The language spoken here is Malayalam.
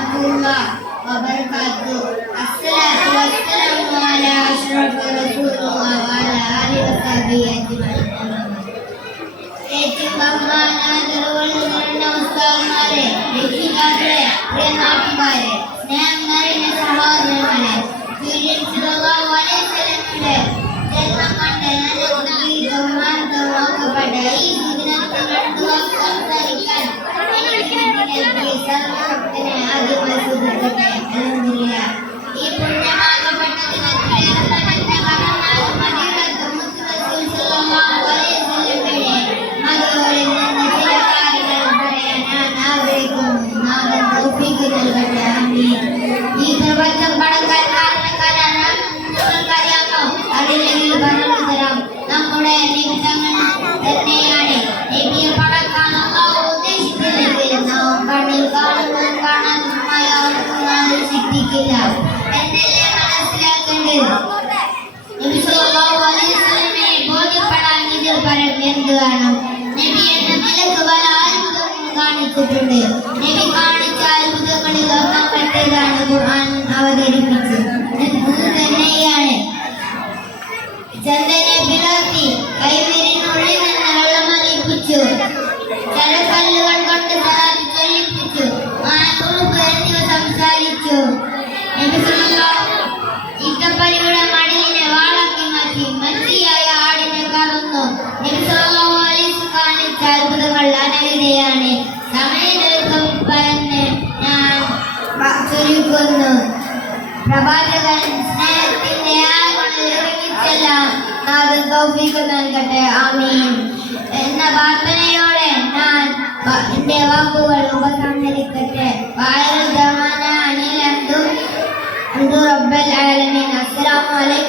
warahmatullahi wabarakatuh. Assalatu wassalamu ala asyrafir rasulullah wa ala alihi washabihi ajma'in. ഏറ്റവും ബഹുമാനാദരവുള്ള ഉസ്താദുമാരെ, രക്ഷിതാക്കളെ, പ്രിയ നാട്ടുകാരെ, സ്നേഹം നിറഞ്ഞ സഹോദരങ്ങളെ, സല്ലല്ലാഹു അലൈഹി വസല്ലമയുടെ ജന്മം കണ്ട് നല്ല ബഹുമാനത്തോടെ നോക്കപ്പെട്ട ഈ ദിനത്തിൽ സംസാരിക്കാൻ സർവശക്തനെ ആദ്യമായി സുഖപ്പെട്ടെ. അൽഹംദുലില്ലാ. ഈ പുണ്യമാകപ്പെട്ട ദിനത്തിലെ ഈ പ്രപഞ്ചം പടക്കാൻ കാരണക്കാരാണ് നിങ്ങൾക്കറിയാമോ? അറിയില്ലെങ്കിൽ പറഞ്ഞു തരാം. നമ്മുടെ നിമിഷങ്ങൾ തന്നെയാണ്. നബിയെ പടക്കാൻ അല്ലാഹു ഉദ്ദേശിച്ചില്ലെങ്കിൽ നാം കണ്ണിൽ കാണുന്നതും കാണാത്തതുമായ ഒന്നും സൃഷ്ടിക്കില്ല എന്നല്ലേ മനസ്സിലാക്കേണ്ടത്. നബി സല്ലല്ലാഹു അലൈഹി വസല്ലമയെ ബോധ്യപ്പെടാൻ ഇതിൽ പരം എന്ത് വേണം? നബി എന്ന നിലക്ക് പല അത്ഭുതങ്ങളും കാണിച്ചിട്ടുണ്ട്. നബി കാണിച്ച അത്ഭുതങ്ങളിൽ ഒന്നാമത്തേതാണ് ഖുർആൻ അവതരിപ്പിച്ചത് തന്നെയാണ്. ചന്ദനെ പിളർത്തി കൈവിരലിനുള്ളിൽ നിന്ന് വെള്ളമൊലിപ്പിച്ചു, ചരക്കല്ലുകൾ കൊണ്ട് സലാത്ത് ചൊല്ലിപ്പിച്ചു, മാനക്കുറുപ്പ് എന്നിവ സംസാരിച്ചു. നബി സല്ലല്ലാഹു ഇക്കപ്പലിയുടെ മടിലിനെ വാളാക്കി മാറ്റി മച്ചിയായ ആടിനെ കറന്നു. നബി സല്ലല്ലാഹു അലൈഹി വസല്ലം കാണിച്ച അത്ഭുതങ്ങൾ അനവധിയാണ്. സമയദൈർഘ്യം പറഞ്ഞ് ഞാൻ ചൊല്ലിക്കുന്നു. പ്രവാചകൻ സ്നേഹത്തിന്റെ ആഴങ്ങളിൽ ഒരുമിച്ചെല്ലാം നാഥൻ തൗഫീഖ് നൽകട്ടെ. ആമീൻ എന്ന പ്രാർത്ഥനയോടെ ഞാൻ എന്റെ വാക്കുകൾ ഉപസംഹരിക്കട്ടെ. റബ്ബൽ ആലമീൻ. അസ്സലാമു അലൈക്കും.